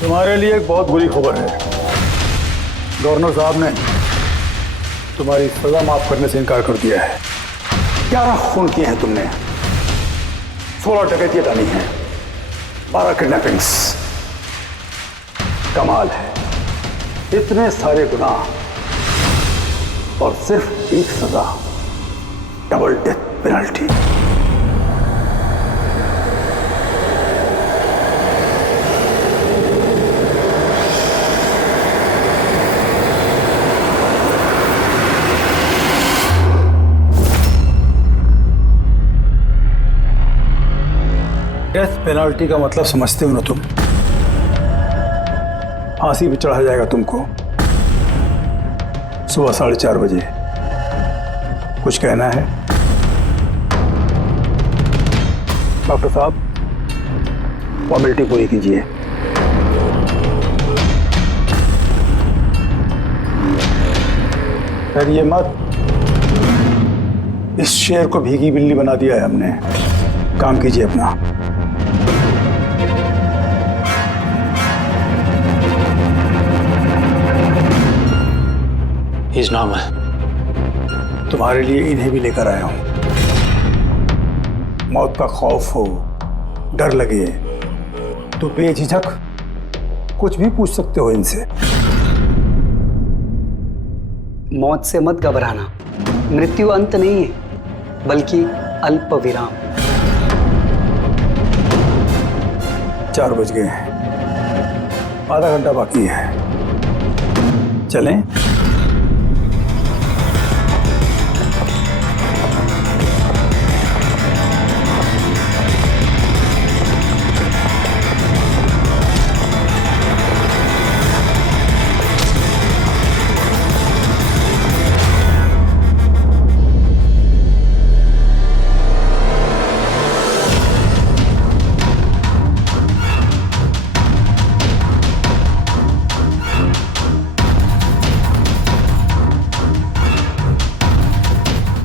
तुम्हारे लिए एक बहुत बुरी खबर है। गवर्नर साहब ने तुम्हारी सजा माफ करने से इनकार कर दिया है। 11 खून किए हैं तुमने, 16 डकैतियां डाली हैं, 12 किडनैपिंग्स। कमाल है, इतने सारे गुनाह और सिर्फ एक सजा, double death penalty. Death penalty का मतलब समझते हो ना तुम? फांसी पे चढ़ाया जाएगा तुमको सुबह 4:30 बजे। कुछ कहना है डॉक्टर साहब? फॉर्मेलिटी पूरी कीजिए। डरिए मत, इस शेर को भीगी बिल्ली बना दिया है हमने। काम कीजिए अपना। His नाम है। तुम्हारे लिए इन्हें भी लेकर आया हूं। मौत का खौफ हो, डर लगे तो बेझिझक कुछ भी पूछ सकते हो इनसे। मौत से मत घबराना, मृत्यु अंत नहीं है बल्कि अल्प विराम। 4 बज गए हैं, आधा घंटा बाकी है। चलें?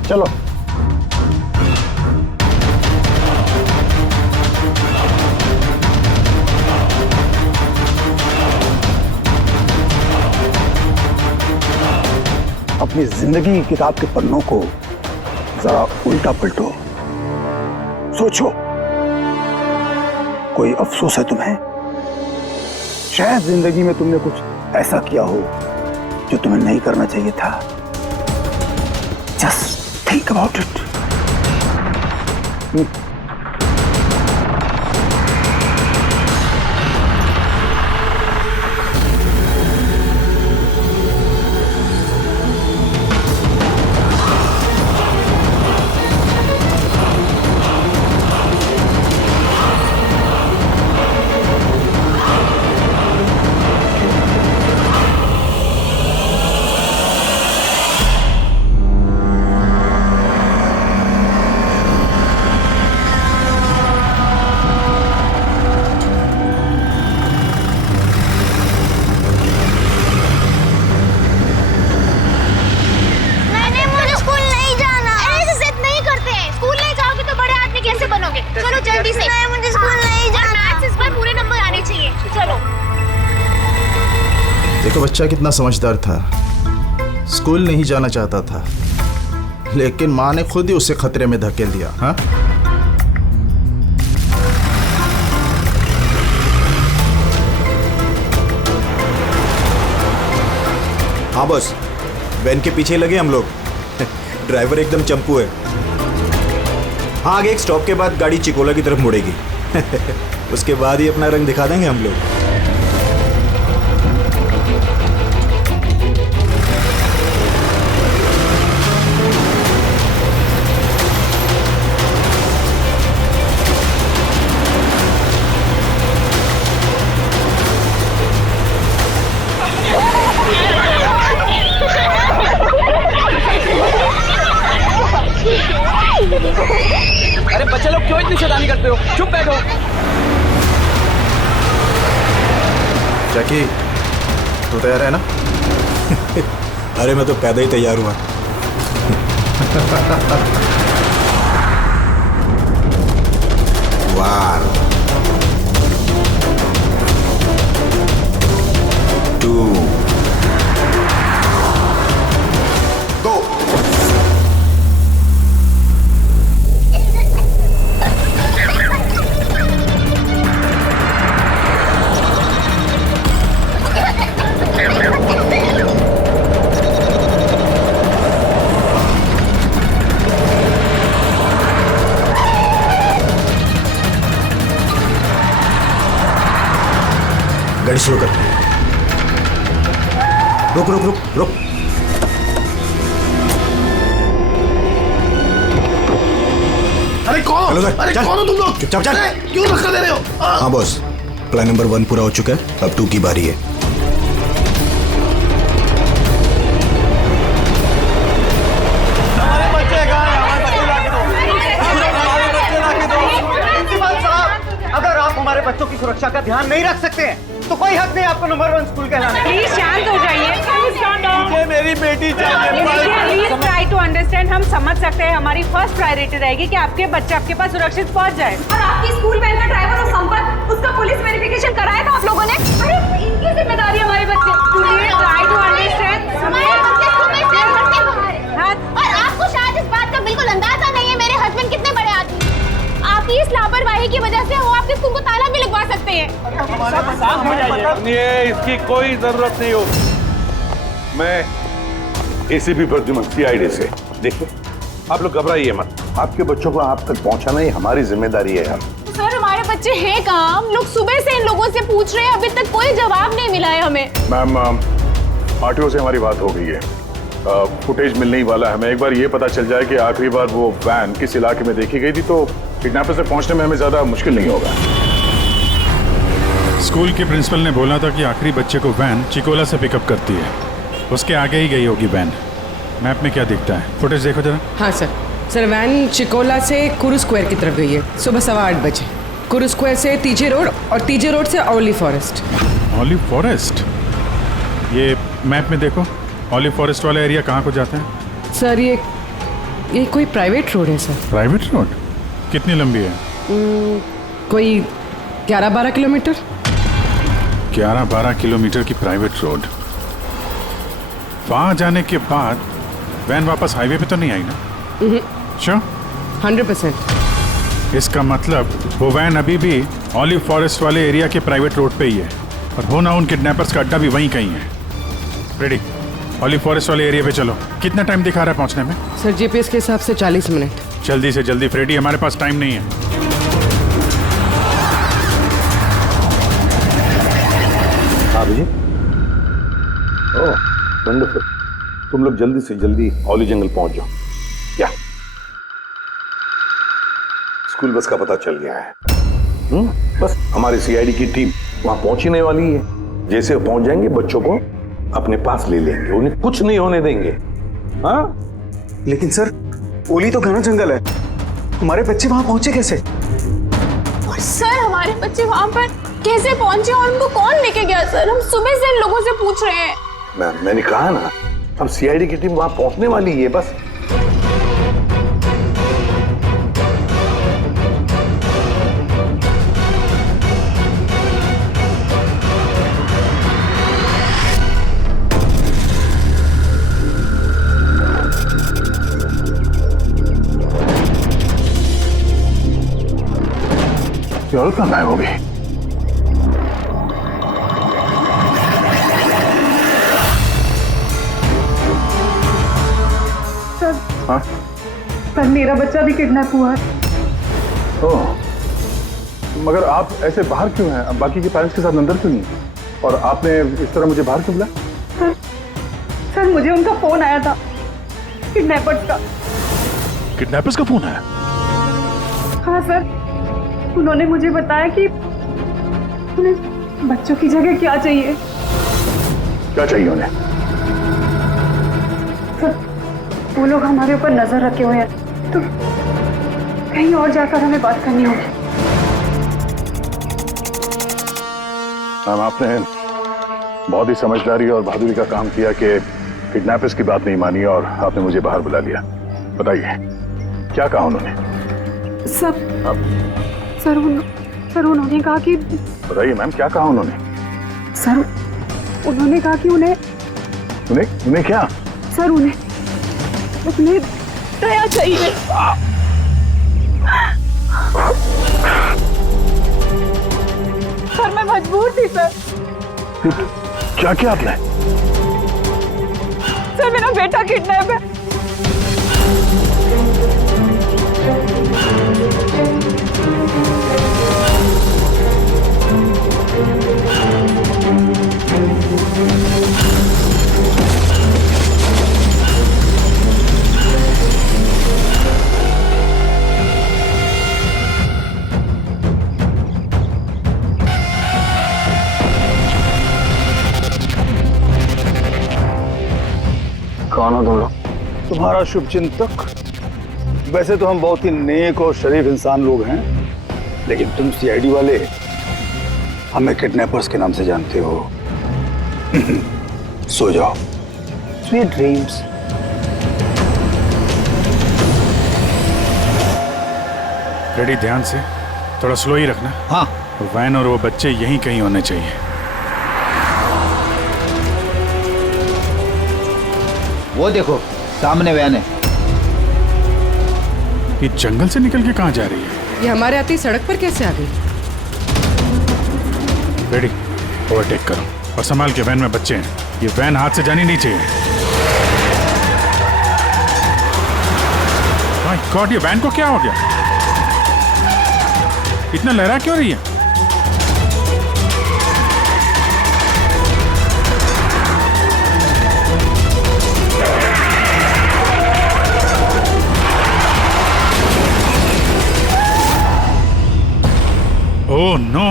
चलो। अपनी जिंदगी की किताब के पन्नों को जरा उल्टा पलटो, सोचो कोई अफसोस है तुम्हें? शायद जिंदगी में तुमने कुछ ऐसा किया हो जो तुम्हें नहीं करना चाहिए था। Just think about it. देखो बच्चा कितना समझदार था, स्कूल नहीं जाना चाहता था लेकिन माँ ने खुद ही उसे खतरे में धकेल दिया। हाँ हाँ बॉस, वैन के पीछे लगे हम लोग। ड्राइवर एकदम चंपू है। हाँ आगे एक स्टॉप के बाद गाड़ी चिकोला की तरफ मुड़ेगी। उसके बाद ही अपना रंग दिखा देंगे हम लोग। अरे बच्चे लोग क्यों इतनी शैतानी करते हो? चुप बैठो। जैकी, तू तैयार है ना? अरे मैं तो पैदा ही तैयार हुआ। 1 2 go। गाड़ी शुरू कर। रुक रुक रुक रुक। अरे कौन? चलो सर, अरे चल। कौन हो तुम लोग? चुपचाप चल। अरे, क्यों धक्का दे रहे हो? हाँ बॉस, प्लान नंबर 1 पूरा हो चुका है, अब 2 की बारी है। हमारे बच्चे कहाँ हैं? हमारे बच्चे लाके दो। हमारे बच्चे लाके दो। प्रिंसिपल साहब, अगर आप हमारे बच्चों की सुरक्षा का ध्यान नहीं रख सकते हैं तो कोई हक नहीं आपको नंबर 1 स्कूल कहलाने का। प्लीज शांत हो जाइए। मुझे मेरी बेटी चाहिए। Please try to understand. हम समझ सकते हैं, हमारी फर्स्ट प्रायोरिटी रहेगी कि आपके बच्चे आपके पास सुरक्षित पहुंच जाए। और आपकी स्कूल वैन का ड्राइवर और संपत, उसका पुलिस वेरिफिकेशन कराया था आप लोगों ने? अरे इनकी जिम्मेदारी हमारे बच्चे। Please try to understand. हमारे बच्चे सुबह से घर के बाहर हैं। हाँ। और आपको शायद इस बात का बिल्कुल अंदाजा नहीं है मेरे हस्बैंड कितने बड़े आदमी हैं। आपकी इस लापरवाही की वजह से वो आपके स्कूल को ताला भी लगवा सकते हैं। ये इसकी कोई जरूरत नहीं हो। मैं एसीपी प्रद्युमन सीआईडी से। देखिए, आप लोग घबराइए मत, आपके बच्चों को आप तक पहुंचाना ही हमारी जिम्मेदारी है यार। सर हमारे बच्चे हैं कहाँ? हम लोग सुबह से इन लोगों से पूछ रहे हैं, अभी तक कोई जवाब नहीं मिला है हमें। मैम, आरटीओ से हमारी बात हो गई है, फुटेज मिलने ही वाला है। हमें एक बार ये पता चल जाए कि आखिरी बार वो वैन किस इलाके में देखी गई थी तो किडनैपर से पहुंचने में हमें ज्यादा मुश्किल नहीं होगा। स्कूल के प्रिंसिपल ने बोला था कि आखिरी बच्चे को वैन चिकोला से पिकअप करती है, उसके आगे ही गई होगी वैन। मैप में क्या दिखता है? फुटेज देखो जरा। हाँ सर वैन चिकोला से कुरू स्क्वायर की तरफ गई है सुबह 8:15 बजे। कुरू स्क्वायर से तीजे रोड और तीजे रोड से ओलिव फॉरेस्ट। Olive forest? ये मैप में देखो, ऑलिव फॉरेस्ट वाला एरिया कहाँ को जाता है? सर ये कोई प्राइवेट रोड है सर। Private road? कितनी लंबी है? कोई 11-12 किलोमीटर। 11-12 किलोमीटर की प्राइवेट रोड। वहाँ जाने के बाद वैन वापस हाईवे पे तो नहीं आई ना? श्योर? 100%। इसका मतलब वो वैन अभी भी ऑलिव फॉरेस्ट वाले एरिया के प्राइवेट रोड पे ही है और हो ना उन किडनैपर्स का अड्डा भी वहीं कहीं है। रेडी, ऑलिव फॉरेस्ट वाले एरिया पे चलो। कितना टाइम दिखा रहा है पहुंचने में? सर जीपीएस के हिसाब से 40 मिनट। जल्दी से जल्दी फ्रेडी, हमारे पास टाइम नहीं है। हाँ जी। ओह वंडरफुल, तुम लोग जल्दी से जल्दी औली जंगल पहुंच जाओ। क्या स्कूल बस का पता चल गया है? बस हमारी सीआईडी की टीम वहां पहुंचने वाली है। जैसे वो पहुंच जाएंगे बच्चों को अपने पास ले लेंगे, उन्हें कुछ नहीं होने देंगे। हाँ, लेकिन सर, ओली तो घना जंगल है, हमारे बच्चे वहां पहुंचे कैसे? और सर हमारे बच्चे वहाँ पर कैसे पहुंचे और उनको कौन लेके गया? सर हम सुबह से इन लोगों से पूछ रहे हैं। मैंने कहा ना, अब सीआईडी की टीम वहां पहुंचने वाली है बस। और कहाँ गायब हो गई? हाँ? सर मेरा बच्चा भी किडनैप हुआ है। ओह, मगर आप ऐसे बाहर क्यों हैं? बाकी के पेरेंट्स के साथ अंदर क्यों नहीं? और आपने इस तरह मुझे बाहर क्यों बुलाया? सर मुझे उनका फोन आया था, किडनैपर्स का। किडनैपर्स का फोन आया? हाँ सर, उन्होंने मुझे बताया कि उन्हें बच्चों की जगह क्या चाहिए। क्या चाहिए उन्हें? सर वो लोग हमारे ऊपर नजर रखे हुए हैं, तो कहीं और जाकर हमें बात करनी होगी। मैम, आपने बहुत ही समझदारी और बहादुरी का काम किया कि किडनैपर्स की बात नहीं मानी और आपने मुझे बाहर बुला लिया। बताइए क्या कहा उन्होंने? सब सर उन्होंने कहा कि बताइए मैम, क्या कहा उन्होंने? सर उन्होंने कहा कि उन्हें उन्हें क्या? सर उन्हें दया चाहिए। सर मैं मजबूर थी सर। क्या किया आपने? सर मेरा बेटा किडनैप है। कौन हो तुम लोग? तुम्हारा शुभचिंतक। वैसे तो हम बहुत ही नेक और शरीफ इंसान लोग हैं, लेकिन तुम सीआईडी वाले हमें किडनैपर्स के नाम से जानते हो। सो जाओ। Sweet dreams. रेडी, ध्यान से, थोड़ा स्लो ही रखना। हाँ। वैन और वो बच्चे यहीं कहीं होने चाहिए। वो देखो सामने वैन है। ये जंगल से निकल के कहाँ जा रही है? ये हमारे आते ही सड़क पर कैसे आ गई? रेडी, ओवरटेक करो और संभाल के, वैन में बच्चे हैं। ये वैन हाथ से जानी नहीं चाहिए। माय गॉड, ये वैन को क्या हो गया? इतना लहरा क्यों रही है? Oh no!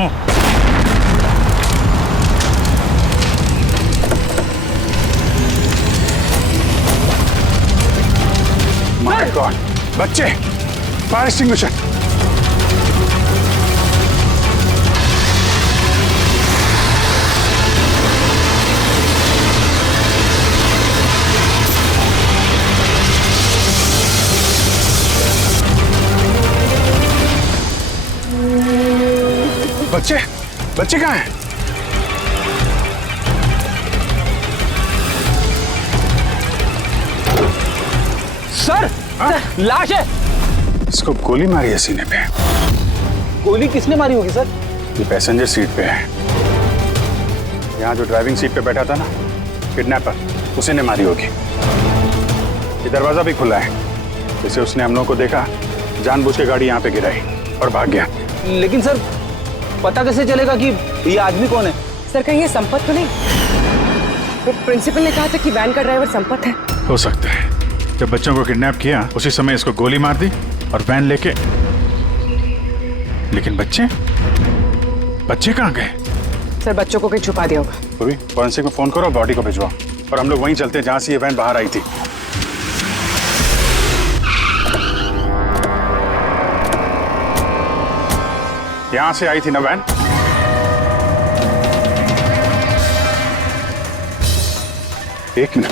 माय गॉड, बच्चे! Fire extinguisher! बच्चे कहाँ हैं? सर, लाश है। इसको गोली मारी है सीने पे। गोली किसने मारी होगी सर? ये पैसेंजर सीट पे है। यहाँ जो ड्राइविंग सीट पे बैठा था ना, किडनैपर, उसी ने मारी होगी। ये दरवाजा भी खुला है। जैसे उसने हम लोगों को देखा, जानबूझ के गाड़ी यहाँ पे गिराई और भाग गया। लेकिन सर, पता कैसे चलेगा कि ये आदमी कौन है? सर कहीं ये संपत तो नहीं? तो प्रिंसिपल ने कहा था कि वैन का ड्राइवर संपत है। हो सकता है। जब बच्चों को किडनैप किया उसी समय इसको गोली मार दी और वैन लेके। लेकिन बच्चे कहाँ गए? सर बच्चों को कहीं छुपा दिया होगा। पूर्वी, फॉरेंसिक में फोन करो, बॉडी को भिजवाओ और हम लोग वहीं चलते हैं जहाँ से ये वैन बाहर आई थी। यहां से आई थी ना वैन? एक मिनट,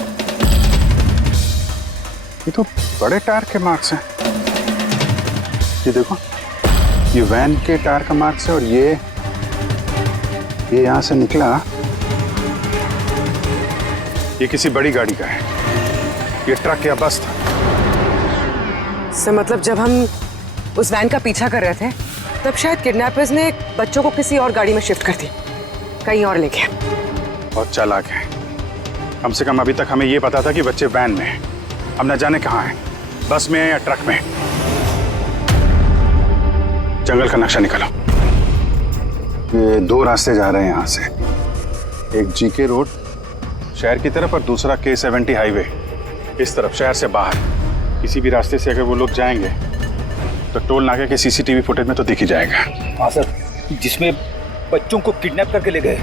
ये तो बड़े टायर के मार्क्स हैं। ये देखो, ये वैन के टायर का मार्क्स है और ये यहां से निकला। ये किसी बड़ी गाड़ी का है। ये ट्रक या बस था। सर मतलब जब हम उस वैन का पीछा कर रहे थे तब शायद किडनैपर्स ने बच्चों को किसी और गाड़ी में शिफ्ट कर दी, कहीं और ले गए। बहुत चालाक है। कम से कम अभी तक हमें ये पता था कि बच्चे वैन में हैं। अब न जाने कहाँ हैं, बस में या ट्रक में। जंगल का नक्शा निकालो। ये दो रास्ते जा रहे हैं यहाँ से, एक जीके रोड शहर की तरफ और दूसरा K70 हाईवे इस तरफ शहर से बाहर। किसी भी रास्ते से अगर वो लोग जाएंगे तो टोल नाके के CCTV फुटेज में तो दिख ही जाएगा। हाँ सर, जिसमें बच्चों को किडनैप करके ले गए।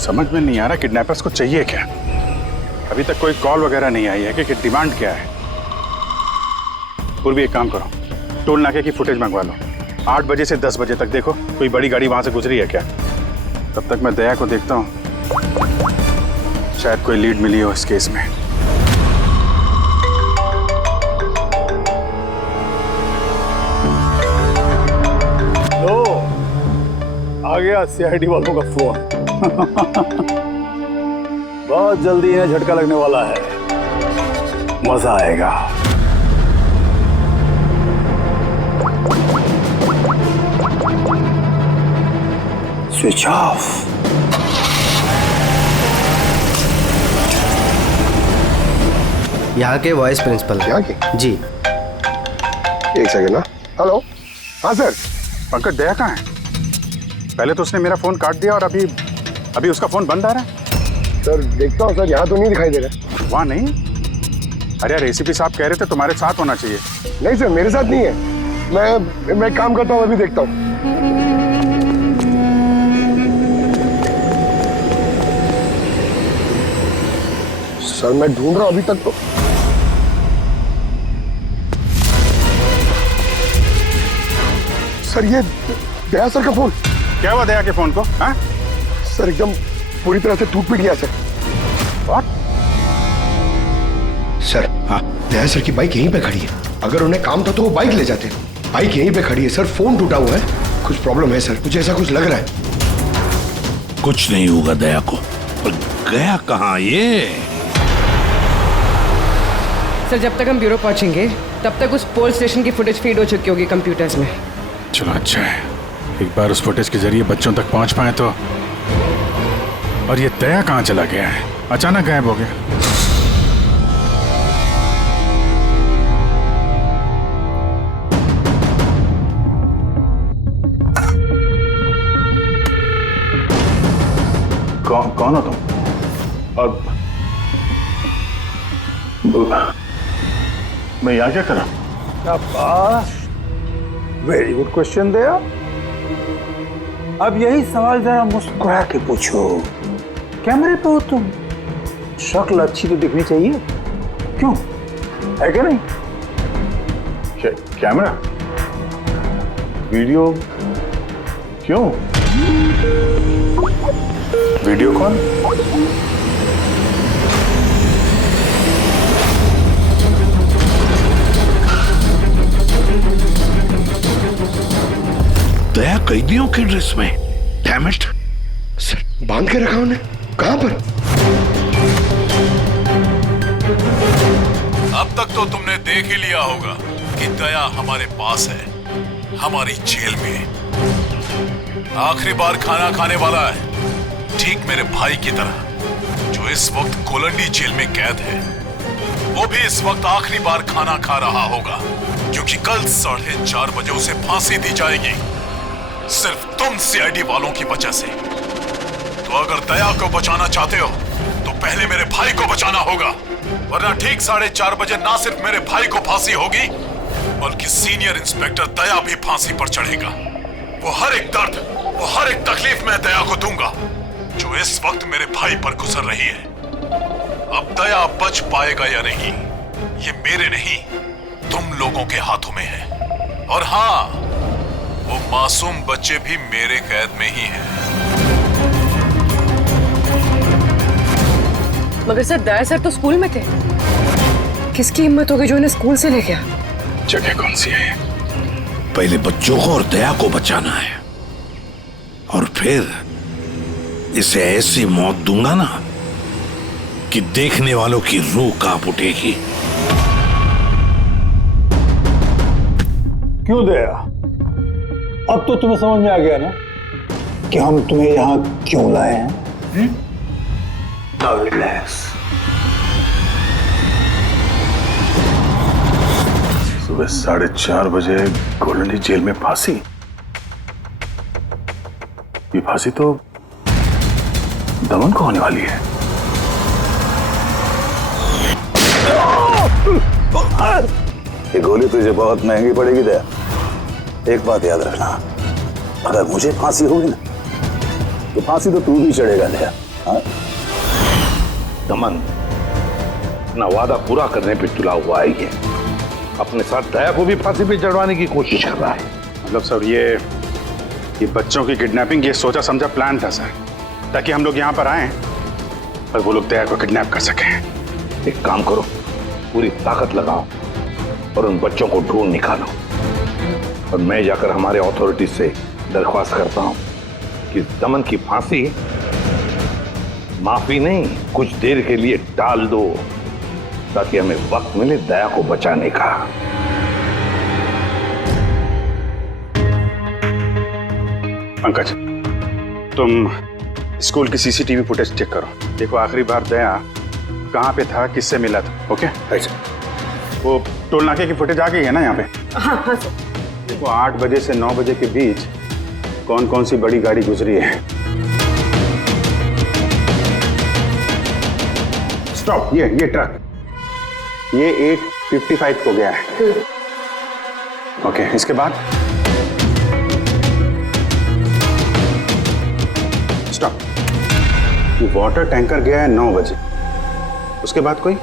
समझ में नहीं आ रहा किडनैपर्स को चाहिए क्या। अभी तक कोई कॉल वगैरह नहीं आई है कि डिमांड क्या है। पूर्वी, एक काम करो, टोल नाके की फुटेज मंगवा लो। 8 बजे से 10 बजे तक देखो कोई बड़ी गाड़ी वहां से गुजरी है क्या। तब तक मैं दया को देखता हूँ, शायद कोई लीड मिली हो इस केस में। आ गया सीआईडी वालों का फोन। बहुत जल्दी इन्हें झटका लगने वाला है, मजा आएगा। Switch off. यहाँ के वाइस प्रिंसिपल। यहाँ के? जी। एक सेकंड ना। हेलो। हाँ सर। पंकज दया कहाँ है? पहले तो उसने मेरा फोन काट दिया और अभी उसका फोन बंद आ रहा है। सर देखता हूँ सर, यहाँ तो नहीं दिखाई दे रहा। वहाँ नहीं? अरे यार एसीपी साहब कह रहे थे तुम्हारे साथ होना चाहिए। नहीं सर, मेरे साथ नहीं है। मैं काम करता हूँ, अभी देखता हूँ। सर मैं ढूंढ रहा हूँ अभी तक तो। सर ये दया सर का फोन। क्या हुआ दया के फोन को? हाँ? सर एकदम पूरी तरह से टूट पिट गया सर। What? सर हाँ, दया सर की बाइक यहीं पे खड़ी है। अगर उन्हें काम था तो वो बाइक ले जाते। बाइक यहीं पे खड़ी है सर, फोन टूटा हुआ है। कुछ प्रॉब्लम है सर, मुझे ऐसा कुछ लग रहा है। कुछ नहीं होगा दया को, पर गया कहाँ ये? सर जब तक हम ब्यूरो पहुंचेंगे तब तक उस पोल स्टेशन की फुटेज फीड हो चुकी होगी कंप्यूटर्स में। चलो अच्छा है, एक बार उस फुटेज के जरिए बच्चों तक पहुंच पाए तो। और ये दया कहाँ चला गया है? अचानक गायब हो गया। कौन हो तुम? और मैं यहाँ क्या करा? वेरी गुड क्वेश्चन दया। अब यही सवाल जरा मुस्कुरा के पूछो। कैमरे पे हो तुम, शक्ल अच्छी तो दिखनी चाहिए, क्यों है क्या नहीं? कैमरा वीडियो क्यों? वीडियो कौन? दया कैदियों की ड्रेस में। Damn it. सर बांध के रखा उन्हें, कहां पर? अब तक तो तुमने देख ही लिया होगा कि दया हमारे पास है, हमारी जेल में। आखिरी बार खाना खाने वाला है, ठीक मेरे भाई की तरह, जो इस वक्त कोलंडी जेल में कैद है। वो भी इस वक्त आखिरी बार खाना खा रहा होगा, क्योंकि कल 4:30 बजे उसे फांसी दी जाएगी, सिर्फ तुम सीआईडी वालों की वजह से। तो अगर दया को बचाना चाहते हो तो पहले मेरे भाई को बचाना होगा, वरना ठीक 4:30 बजे ना सिर्फ मेरे भाई को फांसी होगी, बल्कि सीनियर इंस्पेक्टर दया भी फांसी पर चढ़ेगा। वो हर एक दर्द, वो हर एक तकलीफ मैं दया को दूंगा, जो इस वक्त मेरे भाई पर गुजर रही है। अब दया बच पाएगा या नहीं, ये मेरे नहीं, तुम लोगों के हाथों में है। और हाँ, वो मासूम बच्चे भी मेरे कैद में ही हैं। मगर सर दया सर तो स्कूल में थे। किसकी हिम्मत होगी जो इन्हें स्कूल से ले गया? जगह कौन सी है? पहले बच्चों को और दया को बचाना है, और फिर इसे ऐसी मौत दूंगा ना कि देखने वालों की रूह कांप उठेगी। क्यों दया? अब तो तुम्हें समझ में आ गया ना कि हम तुम्हें यहां क्यों लाए हैं? Now relax. सुबह 4:30 बजे कोलंडी जेल में फांसी। ये फांसी तो दमन को होने वाली है। ये गोली तुझे बहुत महंगी पड़ेगी दया। एक बात याद रखना, अगर मुझे फांसी होगी ना तो फांसी तो तू भी चढ़ेगा दया। हाँ? दमन अपना वादा पूरा करने पे तुला हुआ है, ये अपने साथ दया को भी फांसी पे चढ़वाने की कोशिश कर रहा है। मतलब सर ये बच्चों की किडनैपिंग ये सोचा समझा प्लान था सर, ताकि हम लोग यहाँ पर आए और वो लोग दया को किडनैप कर सकें। एक काम करो, पूरी ताकत लगाओ और उन बच्चों को ढूंढ निकालो, और मैं जाकर हमारे अथॉरिटी से दरख्वास्त करता हूँ कि दमन की फांसी माफी नहीं, कुछ देर के लिए टाल दो, ताकि हमें वक्त मिले दया को बचाने का। पंकज, तुम स्कूल की सीसीटीवी फुटेज चेक करो। देखो आखिरी बार दया कहाँ पे था, किससे मिला था। ओके, वो टोल नाके की फुटेज आ गई है ना यहाँ पे? हाँ हाँ सर। देखो 8 बजे से 9 बजे के बीच कौन कौन सी बड़ी गाड़ी गुजरी है। स्टॉप, ये ट्रक, ये 8:55 को गया है। ओके, इसके बाद स्टॉप, ये वाटर टैंकर गया है 9 बजे। उसके बाद कोई?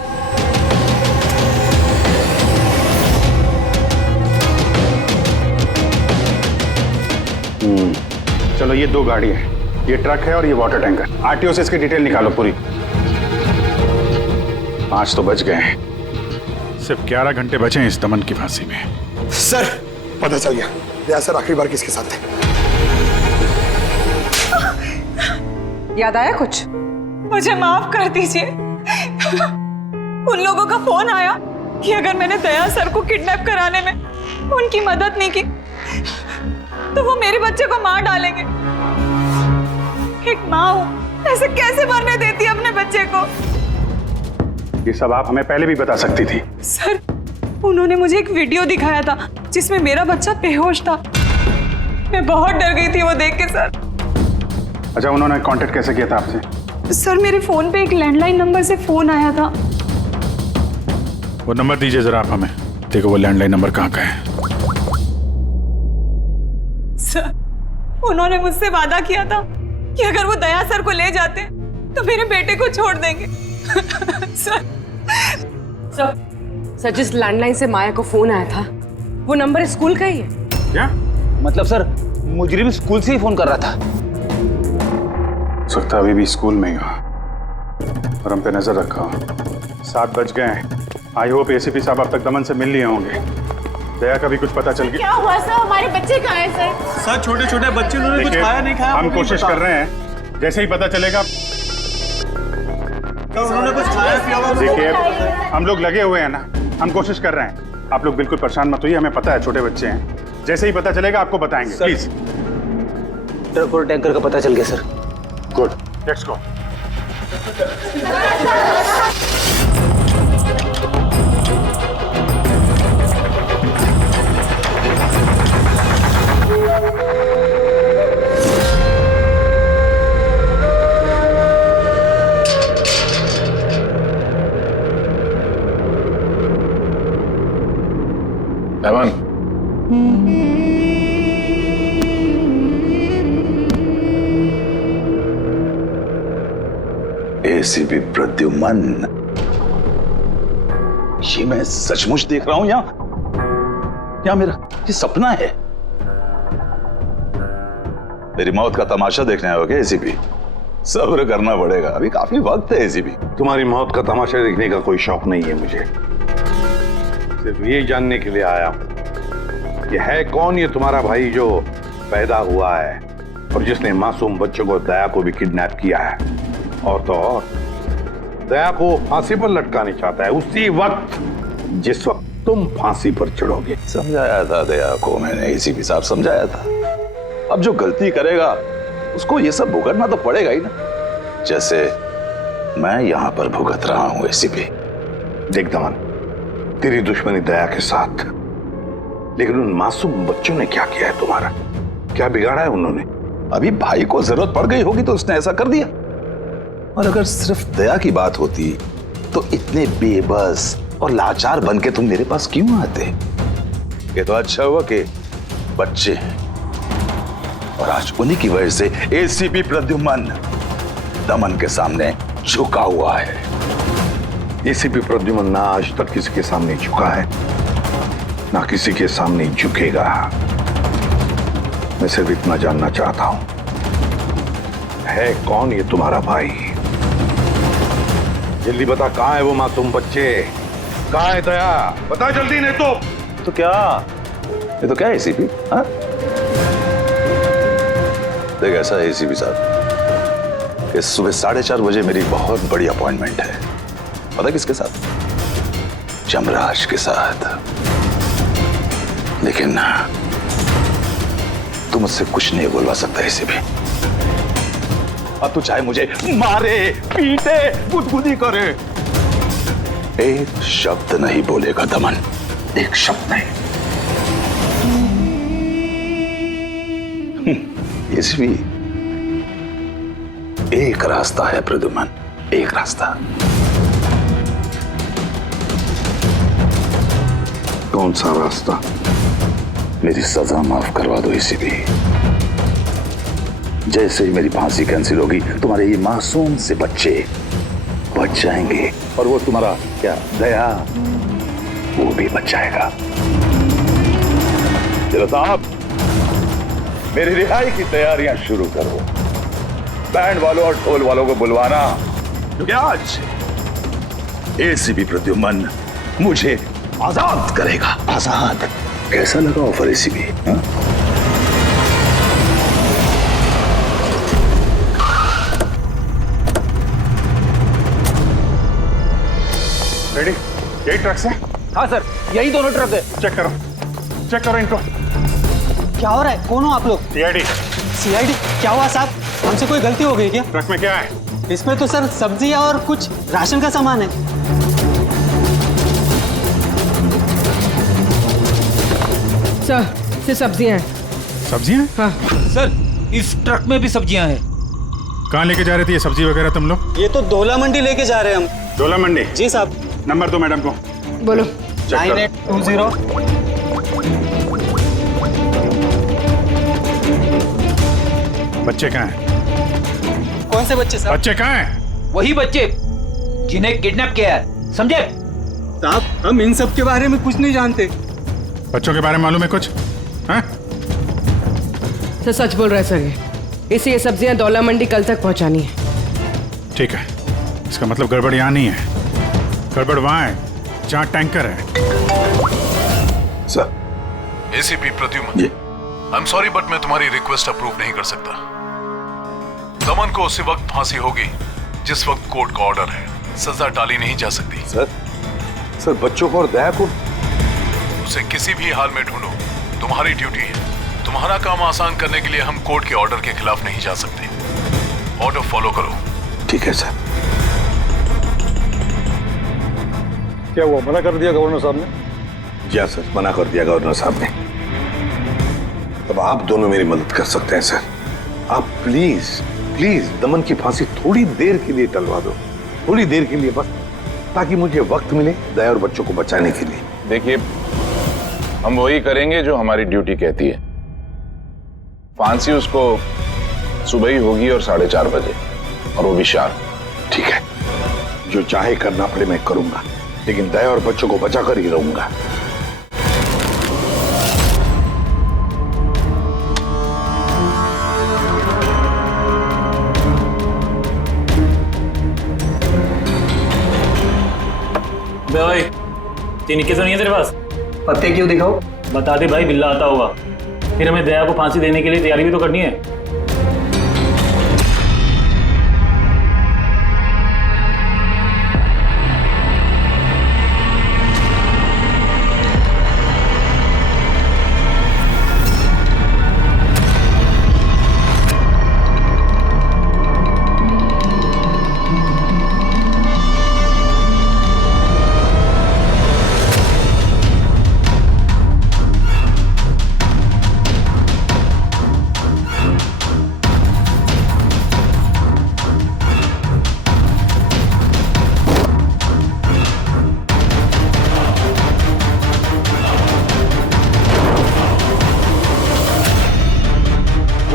चलो ये 2 गाड़ी है, ये ट्रक है और ये वाटर टैंकर। आरटीओ से इसकी डिटेल निकालो पूरी। 5 तो बच गए हैं, सिर्फ 11 घंटे बचे हैं इस दमन की फांसी में। सर पता चल गया, दया सर आखिरी बार किसके साथ थे। याद आया कुछ? मुझे माफ कर दीजिए। उन लोगों का फोन आया कि अगर मैंने दया सर को किडनैप कराने में उनकी मदद नहीं की तो वो मेरे बच्चे को मार डालेंगे। एक माँ हूं, ऐसे कैसे मरने देती है अपने बच्चे को? ये सब आप हमें पहले भी बता सकती थी। सर, उन्होंने मुझे एक वीडियो दिखाया था जिसमें मेरा बच्चा बेहोश था। मैं बहुत डर गई थी वो देख के सर। अच्छा, उन्होंने कांटेक्ट कैसे किया था आपसे? सर, मेरे फोन पे एक लैंडलाइन नंबर से फोन आया था। वो नंबर दीजिए जरा आप हमें। देखो वो लैंडलाइन नंबर कहाँ का है। सर, उन्होंने मुझसे वादा किया था कि अगर वो दया सर को ले जाते तो मेरे बेटे को छोड़ देंगे। सर जिस लैंडलाइन से माया को फोन आया था वो नंबर स्कूल का ही है। क्या मतलब सर, मुजरिम स्कूल से ही फोन कर रहा था। सकता अभी भी स्कूल में ही हो और हम पे नजर रखा हो। 7 बज गए हैं। आई होप एसीपी साहब अब तक दमन से मिल लिए होंगे। दया का भी कुछ पता चल गया। क्या हुआ सर? हमारे बच्चे कहाँ हैं सर? सर, छोटे छोटे बच्चे, उन्होंने कुछ खाया नहीं खाया। हम कोशिश कर रहे हैं, जैसे ही पता चलेगा। उन्होंने कुछ खाया पिया? देखिए, हम लोग लगे हुए हैं ना, हम कोशिश कर रहे हैं। आप लोग बिल्कुल परेशान मत होइए, हमें पता है छोटे बच्चे हैं। जैसे ही पता चलेगा आपको बताएंगे। प्लीज। ट्रक और टैंकर का पता चल गया sir. Good, let's go. Daman, ACP Pradyuman, ये मैं सचमुच देख रहा हूं या मेरा ये सपना है? मेरी मौत का तमाशा देखने आओगे एसीपी? सब्र करना पड़ेगा, अभी काफी वक्त है एसीपी। तुम्हारी मौत का तमाशा देखने का कोई शौक नहीं है मुझे। सिर्फ ये जानने के लिए आया हूं कि है कौन ये तुम्हारा भाई जो पैदा हुआ है और जिसने मासूम बच्चों को, दया को भी किडनैप किया है। और तो और दया को फांसी पर लटकाना चाहता है उसी वक्त जिस वक्त तुम फांसी पर चढ़ोगे। समझाया था दया को मैंने एसीपी साहब, समझाया था। अब जो गलती करेगा उसको ये सब भुगतना तो पड़ेगा ही ना, जैसे मैं यहां पर भुगत रहा हूं एसीपी। देख दमन, तेरी दुश्मनी दया के साथ, लेकिन उन मासूम बच्चों ने क्या किया है तुम्हारा? क्या बिगाड़ा है उन्होंने? अभी भाई को जरूरत पड़ गई होगी तो उसने ऐसा कर दिया। और अगर सिर्फ दया की बात होती तो इतने बेबस और लाचार बन के तुम मेरे पास क्यों आते? ये तो अच्छा हुआ कि बच्चे हैं और आज उन्हीं की वजह से एसीपी प्रद्युमन दमन के सामने झुका हुआ है। एसीपी प्रद्युमन ना आज तक किसी के सामने झुका है, ना किसी के सामने झुकेगा। मैं सिर्फ इतना जानना चाहता हूं, है कौन ये तुम्हारा भाई? जल्दी बता, कहां है वो मासूम बच्चे? कहां है दया? बता जल्दी, नहीं तो। तो क्या ये तो क्या है एसीपी? देख ऐसा है एसीपी साहब कि सुबह 4:30 बजे मेरी बहुत बड़ी अपॉइंटमेंट है। पता किसके साथ? जमराज के साथ। लेकिन तू मुझसे कुछ नहीं बोलवा सकता एसीपी। अब तू चाहे मुझे मारे, पीटे, गुदगुदी करे, एक शब्द नहीं बोलेगा दमन, एक शब्द नहीं। एसीपी, एक रास्ता है प्रद्युमन, एक रास्ता। कौन सा रास्ता? मेरी सजा माफ करवा दो एसीपी। जैसे ही मेरी फांसी कैंसिल होगी, तुम्हारे ये मासूम से बच्चे बच जाएंगे, और वो तुम्हारा क्या दया, वो भी बच जाएगा। चलो साहब, मेरी रिहाई की तैयारियां शुरू करो। बैंड वालों और ढोल वालों को बुलवाना, क्योंकि आज एसीपी प्रद्युमन मुझे आजाद करेगा। आजाद। कैसा लगा ऑफर एसीपी? रेडी? यही ट्रक है? हाँ सर, यही दोनों ट्रक है। चेक करो इनको। क्या हो रहा है? कौन हो आप लोग? सीआईडी। सीआईडी? क्या हुआ साहब? हमसे कोई गलती हो गई क्या? ट्रक में क्या है? इसमें तो सर सब्जियां और कुछ राशन का सामान है। सर, ये सब्जियां हैं। सब्जियां? हाँ सर, इस ट्रक में भी सब्जियां हैं। कहाँ लेके जा रहे थे ये सब्जी वगैरह तुम लोग? ये तो डोला मंडी लेके जा रहे हैं हम। डोला मंडी? जी साहब। नंबर दो मैडम को। बोलो। 9820। बच्चे कहाँ हैं? कौन से बच्चे साहब? बच्चे कहाँ हैं? वही बच्चे जिन्हें किडनैप किया है, समझे? साहब, हम इन सब के बारे में कुछ नहीं जानते। बच्चों के बारे में मालूम है कुछ? हाँ? सर सच बोल रहा है सर, इसे ये सब्जियां डोला मंडी कल तक पहुंचानी है। ठीक है, इसका मतलब गड़बड़ यहाँ नहीं है, गड़बड़ वहाँ है जहाँ टैंकर है। Sir. ACP Pradyuman, I am sorry but मैं तुम्हारी रिक्वेस्ट अप्रूव नहीं कर सकता। दमन को उसी वक्त फांसी होगी जिस वक्त कोर्ट का ऑर्डर है, सजा टाली नहीं जा सकती। सर बच्चों को और दया को उसे किसी भी हाल में ढूंढो, तुम्हारी ड्यूटी है। तुम्हारा काम आसान करने के लिए हम कोर्ट के ऑर्डर के खिलाफ नहीं जा सकते। ऑर्डर फॉलो करो। ठीक है सर। क्या हुआ, मना कर दिया गवर्नर साहब ने? जी सर, मना कर दिया गवर्नर साहब ने। अब आप दोनों मेरी मदद कर सकते हैं सर। आप प्लीज दमन की फांसी थोड़ी देर के लिए टलवा दो, थोड़ी देर के लिए बस, ताकि मुझे वक्त मिले दया और बच्चों को बचाने के लिए। देखिए, हम वही करेंगे जो हमारी ड्यूटी कहती है। फांसी उसको सुबह ही होगी और 4:30 बजे, और वो भी शार्प। ठीक है, जो चाहे करना पड़े मैं करूंगा, लेकिन दया और बच्चों को बचा कर ही रहूंगा। भाई, तीन इक्के तो नहीं है तेरे पास? पत्ते क्यों दिखाओ? बता दे भाई, बिल्ला आता होगा। फिर हमें दया को फांसी देने के लिए तैयारी भी तो करनी है।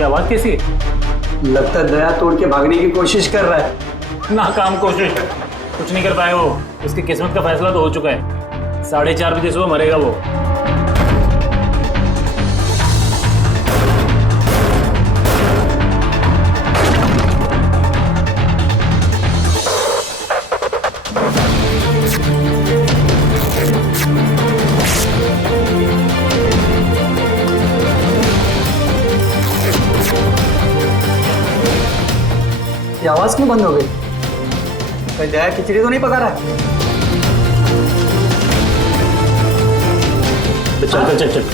आवाज कैसी है? लगता है दया तोड़ के भागने की कोशिश कर रहा है। नाकाम कोशिश, कुछ नहीं कर पाए वो। उसकी किस्मत का फैसला तो हो चुका है। 4:30 बजे सुबह मरेगा वो। ये आवाज क्यों बंद हो गई? कहीं दया खिचड़ी तो नहीं पका रहा? चल चल चल।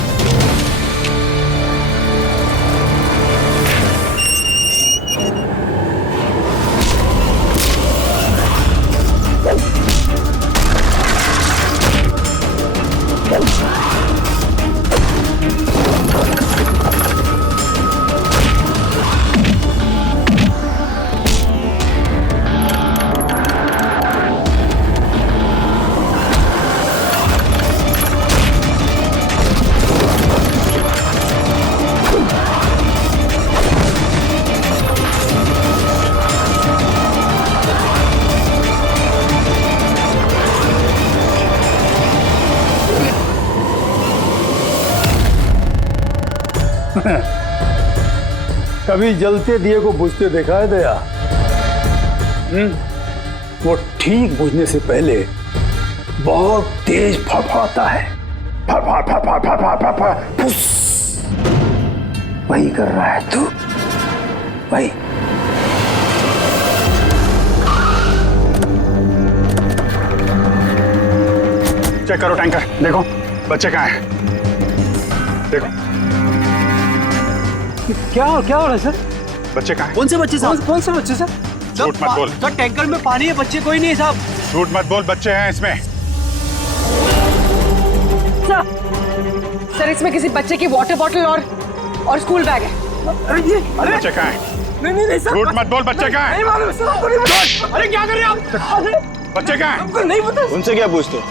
कभी जलते दिए को बुझते देखा है दया? वो ठीक बुझने से पहले बहुत तेज फड़फड़ाता है। फड़फड़ फड़फड़ फड़फड़ फड़फड़ फुस। वही कर रहा है तू, वही। चेक करो टैंकर, देखो बच्चे कहाँ हैं? देखो क्या हो रहा है सर? बच्चे कहाँ हैं? कौन से बच्चे साहब? कौन से बच्चे सर? झूठ मत बोल। सर टैंकर में पानी है, बच्चे कोई नहीं है साहब। झूठ मत बोल, बच्चे हैं इसमें। सर इसमें किसी बच्चे की वाटर बॉटल और स्कूल बैग है। अरे बच्चे कहाँ हैं? नहीं सर। झूठ मत बोल, बच्चे कहाँ हैं? नहीं मालूम सर, आपको नहीं पता। अरे क्या कर रहे हैं आप? बच्चे कहाँ हैं? आपको नहीं पता? उनसे क्या पूछते?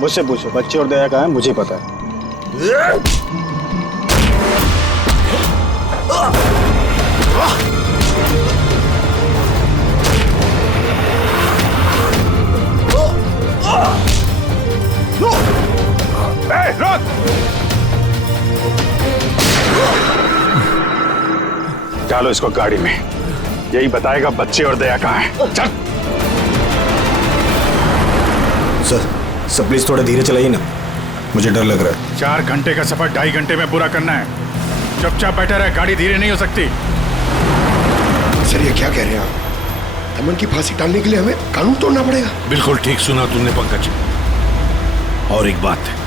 मुझसे पूछो, बच्चे और दया कहाँ है मुझे पता है। डालो इसको गाड़ी में, यही बताएगा बच्चे और दया कहाँ हैं। चल। सर प्लीज थोड़ा धीरे चलाइए ना, मुझे डर लग रहा है। 4 घंटे का सफर 2.5 घंटे में पूरा करना है। चुपचाप बैठा रहे, गाड़ी धीरे नहीं हो सकती। सर ये क्या कह रहे हैं आप? दमन की फांसी टालने के लिए हमें कानून तोड़ना पड़ेगा? बिल्कुल ठीक सुना तुमने पंकज। और एक बात है,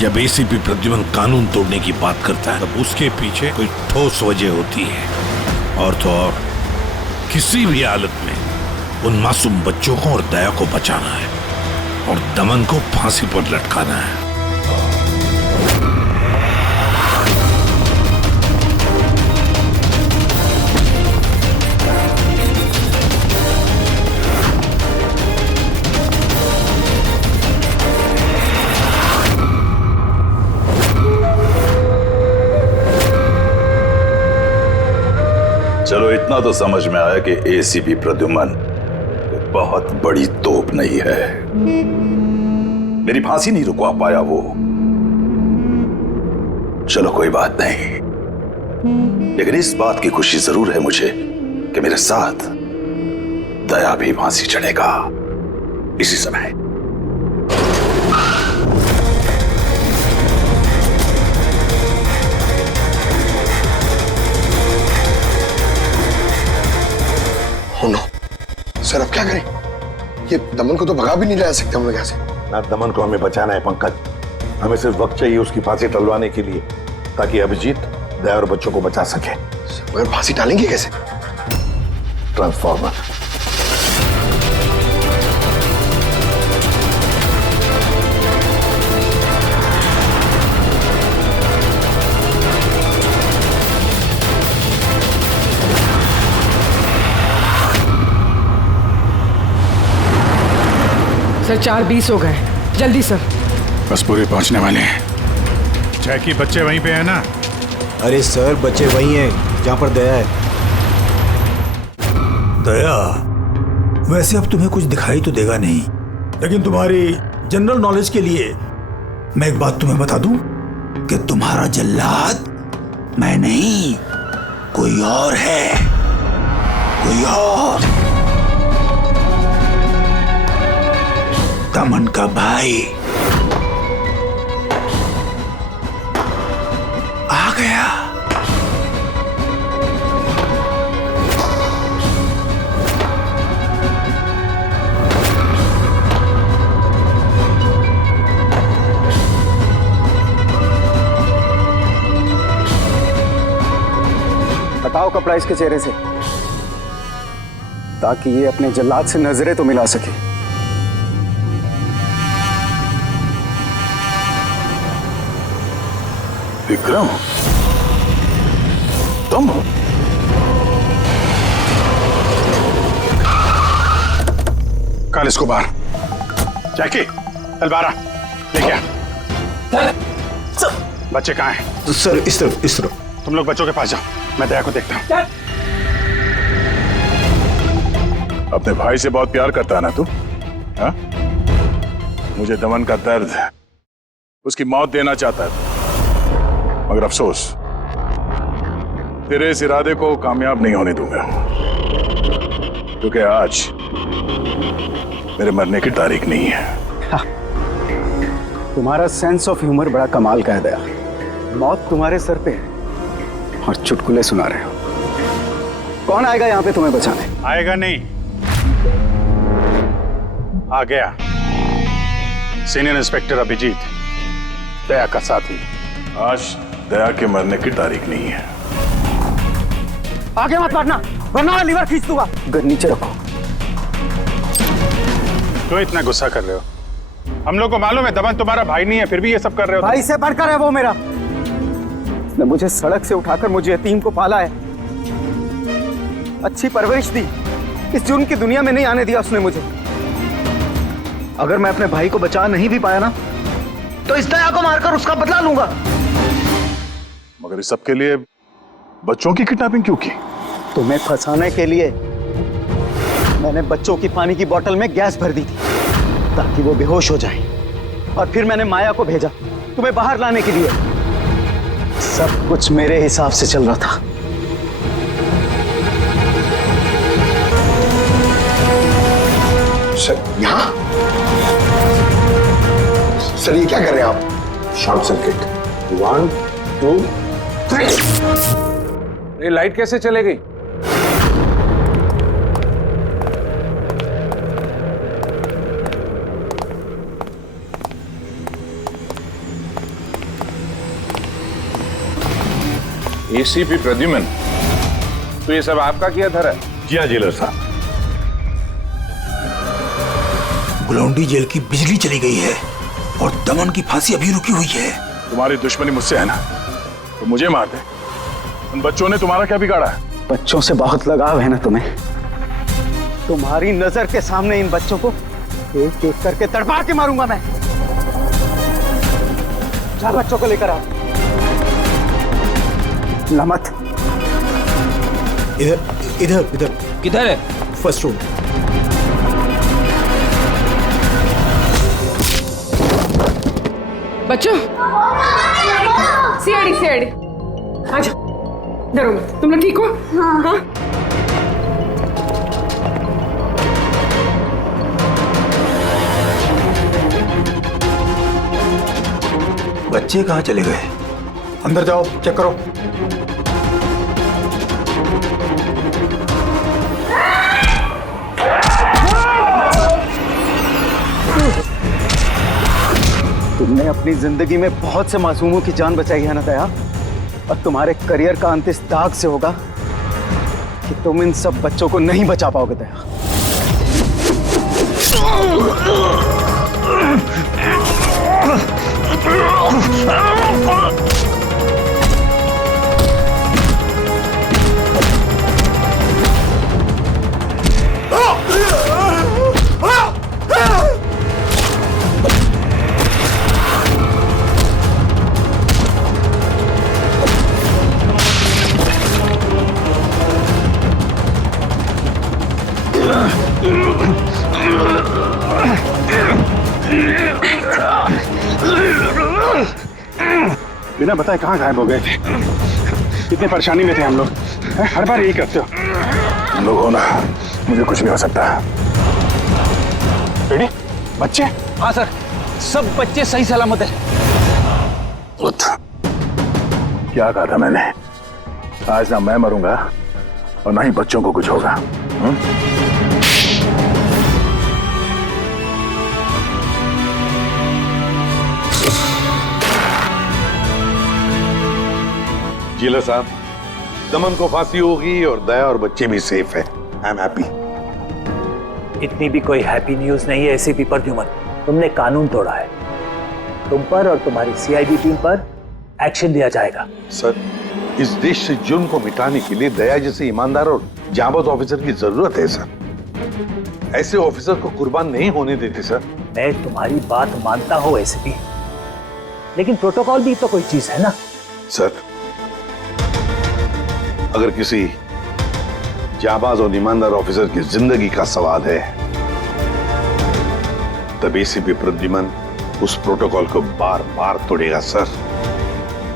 जब एसीपी प्रद्युमन कानून तोड़ने की बात करता है तब उसके पीछे कोई ठोस वजह होती है। और तो और किसी भी हालत में उन मासूम बच्चों को और दया को बचाना है और दमन को फांसी पर लटकाना है। चलो इतना तो समझ में आया कि एसीपी प्रद्युमन बहुत बड़ी तोप नहीं है। मेरी फांसी नहीं रुकवा पाया वो। चलो कोई बात नहीं, लेकिन इस बात की खुशी जरूर है मुझे कि मेरे साथ दया भी फांसी चढ़ेगा इसी समय। सर अब क्या करें? ये दमन को तो भगा भी नहीं ला सकते हम लोग यहाँ से। ना दमन को हमें बचाना है पंकज, हमें सिर्फ वक्त चाहिए उसकी फांसी टलवाने के लिए, ताकि अभिजीत दया और बच्चों को बचा सके। मगर फांसी टालेंगे कैसे? ट्रांसफॉर्मर। सर 4:20 हो गए, जल्दी सर। बस पूरे पहुंचने वाले हैं। जैकी बच्चे वहीं पे है ना? अरे सर बच्चे वहीं हैं जहां पर दया है। दया वैसे अब तुम्हें कुछ दिखाई तो देगा नहीं, लेकिन तुम्हारी जनरल नॉलेज के लिए मैं एक बात तुम्हें बता दूं कि तुम्हारा जल्लाद मैं नहीं, कोई और है, कोई और। दमन का भाई आ गया। कपड़ा इसके चेहरे से, ताकि ये अपने जल्लाद से नजरें तो मिला सके। विक्रम, तुम? कल इसको बाहर। जैकी, तलवारा लेके आ। बच्चे कहाँ हैं? सर इस तरफ, इस तरफ। तुम लोग बच्चों के पास जाओ, मैं दया को देखता हूँ। अपने भाई से बहुत प्यार करता है ना तू? हाँ? मुझे दमन का दर्द, उसकी मौत देना चाहता है, मगर अफसोस तेरे इस इरादे को कामयाब नहीं होने दूंगा, क्योंकि आज मेरे मरने की तारीख नहीं है। तुम्हारा सेंस ऑफ ह्यूमर बड़ा कमाल का है दया। मौत तुम्हारे सर पे है और चुटकुले सुना रहे हो। कौन आएगा यहाँ पे तुम्हें बचाने? आएगा नहीं, आ गया। सीनियर इंस्पेक्टर अभिजीत, दया का साथी। आज दया के मरने की तारीख नहीं है। आगे मत बढ़ना, वरना लीवर खींच दूंगा। गन नीचे रखो। क्यों इतना गुस्सा कर रहे हो? हम लोग को मालूम है दमन तुम्हारा भाई नहीं है, फिर भी ये सब कर रहे हो। भाई से बढ़कर है वो मेरा। उसने मुझे सड़क से उठाकर मुझे यतीम को पाला है, अच्छी परवरिश दी, इस जुर्म की दुनिया में नहीं आने दिया उसने मुझे। अगर मैं अपने भाई को बचा नहीं भी पाया ना, तो इस दया को मारकर उसका बदला लूंगा। मगर इस सब के लिए बच्चों की किडनैपिंग क्यों की? तुम्हें फंसाने के लिए मैंने बच्चों की पानी की बोतल में गैस भर दी थी, ताकि वो बेहोश हो जाए, और फिर मैंने माया को भेजा तुम्हें बाहर लाने के लिए। सब कुछ मेरे हिसाब से चल रहा था। सर यहाँ? सर ये क्या कर रहे हैं आप? Short circuit. 1 2 3। ये लाइट कैसे चले गई? एसीपी प्रद्युमन, तो ये सब आपका किया धरा है? जी हाँ जेलर साहब। गुलौंडी जेल की बिजली चली गई है और दमन की फांसी अभी रुकी हुई है। तुम्हारी दुश्मनी मुझसे है ना, तो मुझे मार दे। उन बच्चों ने तुम्हारा क्या बिगाड़ा है? बच्चों से बहुत लगाव है ना तुम्हें। तुम्हारी नजर के सामने इन बच्चों को एक एक करके तड़पा के मारूंगा मैं। जा बच्चों को लेकर आ। लमत, इधर इधर इधर। किधर है? First room. बच्चों, सीआईडी सीआईडी, आजा, डरो मत। तुम लोग ठीक हो? हाँ। बच्चे कहाँ चले गए? अंदर जाओ, चेक करो। तुमने अपनी जिंदगी में बहुत से मासूमों की जान बचाई है ना दया, और तुम्हारे करियर का अंत इस दाग से होगा कि तुम इन सब बच्चों को नहीं बचा पाओगे दया। बिना बताए कहाँ गायब हो गए थे? कितनी परेशानी में थे हम लोग। हर बार यही करते हो। तुम लोग हो ना, मुझे कुछ नहीं हो सकता। बेटी, बच्चे? हाँ सर, सब बच्चे सही सलामत है। क्या कहा था मैंने? आज ना मैं मरूंगा और ना ही बच्चों को कुछ होगा। जिला साहब, दमन को फांसी होगी और दया और बच्चे भी सेफ है। I am happy. इतनी भी कोई हैप्पी न्यूज नहीं है एसीपी प्रद्युमन। तुमने कानून तोड़ा है। तुम पर और तुम्हारी सीआईडी टीम पर एक्शन लिया जाएगा। सर, इस देश से जुर्म को मिटाने के लिए दया जैसे ईमानदार और जाबाज ऑफिसर की जरूरत है सर। ऐसे ऑफिसर को कुर्बान नहीं होने देते सर। मैं तुम्हारी बात मानता हूं एसीपी, लेकिन प्रोटोकॉल भी तो कोई चीज है ना। सर, अगर किसी जाबाज और ईमानदार ऑफिसर की जिंदगी का सवाल है तब एसीपी प्रद्युमन उस प्रोटोकॉल को बार बार तोड़ेगा सर,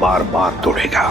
बार बार तोड़ेगा।